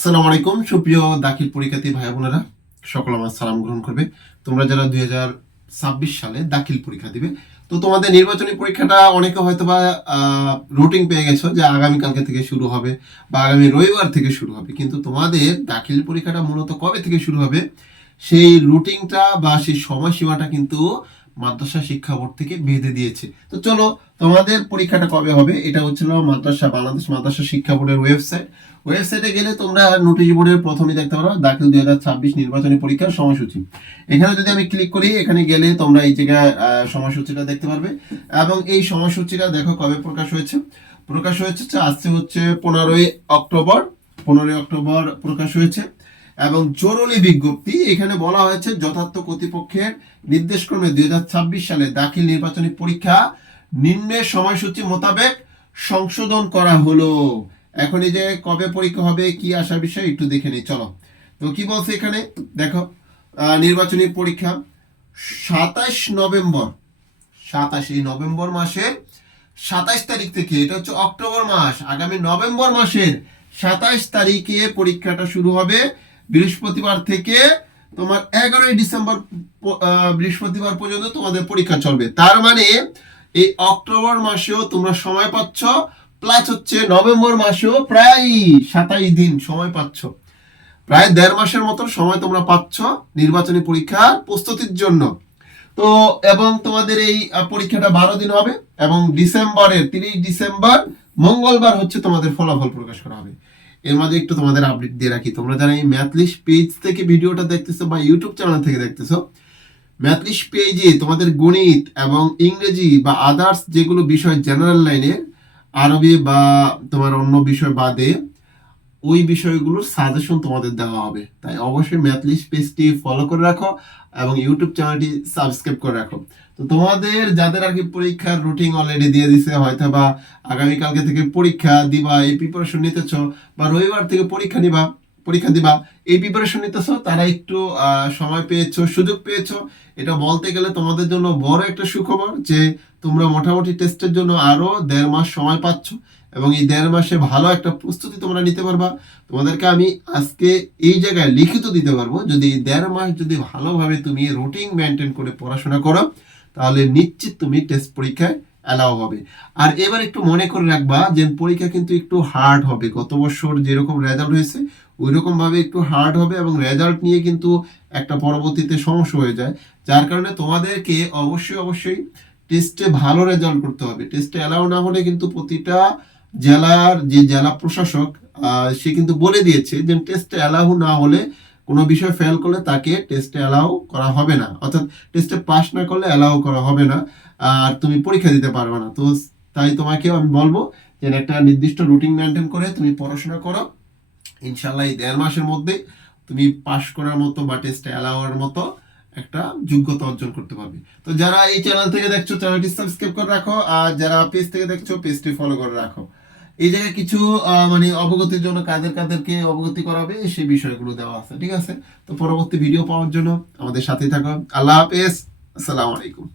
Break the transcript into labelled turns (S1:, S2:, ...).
S1: আসসালামু আলাইকুম। সুপ্রিয় দাখিল পরীক্ষার্থী ভাই বোনেরা, সকল আমার সালাম গ্রহণ করবে। তোমরা যারা দুই সালে দাখিল পরীক্ষা দিবে, তো তোমাদের নির্বাচনী পরীক্ষাটা অনেকে হয়তো বা রুটিন পেয়ে গেছো যে আগামীকালকে থেকে শুরু হবে বা আগামী রবিবার থেকে শুরু হবে। কিন্তু তোমাদের দাখিল পরীক্ষাটা মূলত কবে থেকে শুরু হবে? সেই রুটিনটা বা সেই সময়সীমাটা কিন্তু মাদ্রাসা শিক্ষা বোর্ড থেকে বেঁধে দিয়েছে। তো চলো, তোমাদের পরীক্ষাটা কবে হবে? এটা হচ্ছিল মাদ্রাসা, বাংলাদেশ মাদ্রাসা শিক্ষা বোর্ডের ওয়েবসাইট। ওয়েবসাইটে গেলে তোমরা নোটিশ বোর্ডের প্রথমে দেখতে পারো, দাখিল দুই হাজার ছাব্বিশ নির্বাচনী পরীক্ষার সময়সূচি। এখানে যদি আমি ক্লিক করি, এখানে গেলে তোমরা এই জায়গায় সময়সূচিটা দেখতে পারবে। এবং এই সময়সূচিটা দেখো কবে প্রকাশ হয়েছে? প্রকাশ হয়েছে আজকে হচ্ছে পনেরোই অক্টোবর। পনেরোই অক্টোবর প্রকাশ হয়েছে। এবং জরুরি বিজ্ঞপ্তি, এখানে বলা হয়েছে যথার্থ কর্তৃপক্ষের নির্দেশক্রমে দু হাজার ছাব্বিশ সালে দাখিল নির্বাচনী পরীক্ষা নিম্নের সময়সূচি মোতাবেক সংশোধন করা হলো। এখন এই যে কবে পরীক্ষা হবে, কি আসার বিষয় একটু দেখে নিই, চলো। তো কি বলছে এখানে? দেখো নির্বাচনী পরীক্ষা সাতাশ নভেম্বর। সাতাশ এই নভেম্বর মাসের সাতাশ তারিখ থেকে, এটা হচ্ছে অক্টোবর মাস, আগামী নভেম্বর মাসের সাতাশ তারিখে পরীক্ষাটা শুরু হবে। বৃহস্পতিবার থেকে তোমার এগারোই ডিসেম্বর বৃহস্পতিবার পর্যন্ত তোমাদের পরীক্ষা চলবে। তার মানে এই অক্টোবর মাসেও তোমরা সময় পাচ্ছ প্লাস হচ্ছে নভেম্বর মাসেও প্রায় সাতাইশ দিন সময় পাচ্ছ। প্রায় দেড় মাসের মতো সময় তোমরা পাচ্ছ নির্বাচনী পরীক্ষার প্রস্তুতির জন্য। তো, এবং তোমাদের এই পরীক্ষাটা বারো দিন হবে, এবং ডিসেম্বরের তিরিশ ডিসেম্বর মঙ্গলবার হচ্ছে তোমাদের ফলাফল প্রকাশ করা হবে। এর মাঝে একটু তোমাদের আপডেট দিয়ে রাখি। তোমরা যারা এই ম্যাথলিশ পেজ থেকে ভিডিওটা দেখতেছো বা ইউটিউব চ্যানেল থেকে দেখতেছো ম্যাথলিস্ট পেজে তোমাদের গণিত এবং ইংরেজি বা আদার্স যেগুলো বিষয় জেনারেল লাইনে আরবি বা তোমার অন্য বিষয় বাদে ওই বিষয়গুলোর সাজেশন তোমাদের দেওয়া হবে। তাই অবশ্যই ম্যাথলিস্ট পেজটি ফলো করে রাখো এবং ইউটিউব চ্যানেলটি সাবস্ক্রাইব করে রাখো। তো তোমাদের যাদের আর কি পরীক্ষার রুটিন অলরেডি দিয়ে দিছে হয়তো বা আগামীকালকে থেকে পরীক্ষা দিবা, এই প্রিপারেশন নিতেছ বা রবিবার থেকে পরীক্ষা নিবা, পরীক্ষা দিবা, এই প্রিপারেশন নিতেছো তারা একটু সময় পেয়েছ, সুযোগ পেয়েছ, এটা বলতে গেলে তোমাদের জন্য বড় একটা সুখবর যে তোমরা মোটামুটি টেস্টের জন্য আরও দেড় মাস সময় পাচ্ছ। এবং এই দেড় মাসে ভালো একটা প্রস্তুতি তোমরা নিতে পারবা। তোমাদেরকে আমি আজকে এই জায়গায় লিখিত দিতে পারব, যদি এই দেড় মাস যদি ভালোভাবে তুমি রুটিন মেনটেন করে পড়াশোনা করো, তাহলে নিশ্চিত তুমি টেস্ট পরীক্ষায় অ্যালাও হবে। আর এবার একটু মনে করে রাখবা যে পরীক্ষা কিন্তু একটু হার্ড হবে। গত বছর যেরকম রেজাল্ট হয়েছে ওই রকমভাবে একটু হার্ড হবে এবং রেজাল্ট নিয়ে কিন্তু একটা পরবর্তীতে সমস্যা হয়ে যায়। যার কারণে তোমাদেরকে অবশ্যই অবশ্যই টেস্টে ভালো রেজাল্ট করতে হবে। টেস্টে অ্যালাউ না হলে কিন্তু প্রতিটা জেলার যে জেলা প্রশাসক সে কিন্তু বলে দিয়েছে যে টেস্টে অ্যালাউ না হলে কোনো বিষয় ফেল করলে তাকে টেস্টে অ্যালাউ করা হবে না। অর্থাৎ টেস্টে পাস না করলে অ্যালাউ করা হবে না, আর তুমি পরীক্ষা দিতে পারবে না। তো তাই তোমাকে আমি বলব যে একটা নির্দিষ্ট রুটিন মেনটেন করে তুমি পড়াশোনা করো। ইনশাল্লাহ এই দেড় মাসের মধ্যে তুমি পাস করার মতো বা টেস্টে অ্যালাউয়ার মতো একটা যোগ্যতা অর্জন করতে পারবে। তো যারা এই চ্যানেল থেকে দেখছ চ্যানেলটি সাবস্ক্রাইব করে রাখো, আর যারা পেজ থেকে দেখছ পেজটি ফলো করে রাখো। এই জায়গায় কিছু মানে অবগতির জন্য কাদের কাদেরকে অবগতি করাবে, সেই বিষয়গুলো দেওয়া আছে, ঠিক আছে? তো পরবর্তী ভিডিও পাওয়ার জন্য আমাদের সাথে থাকো আল্লাহ হাফেজ, আসসালামু আলাইকুম।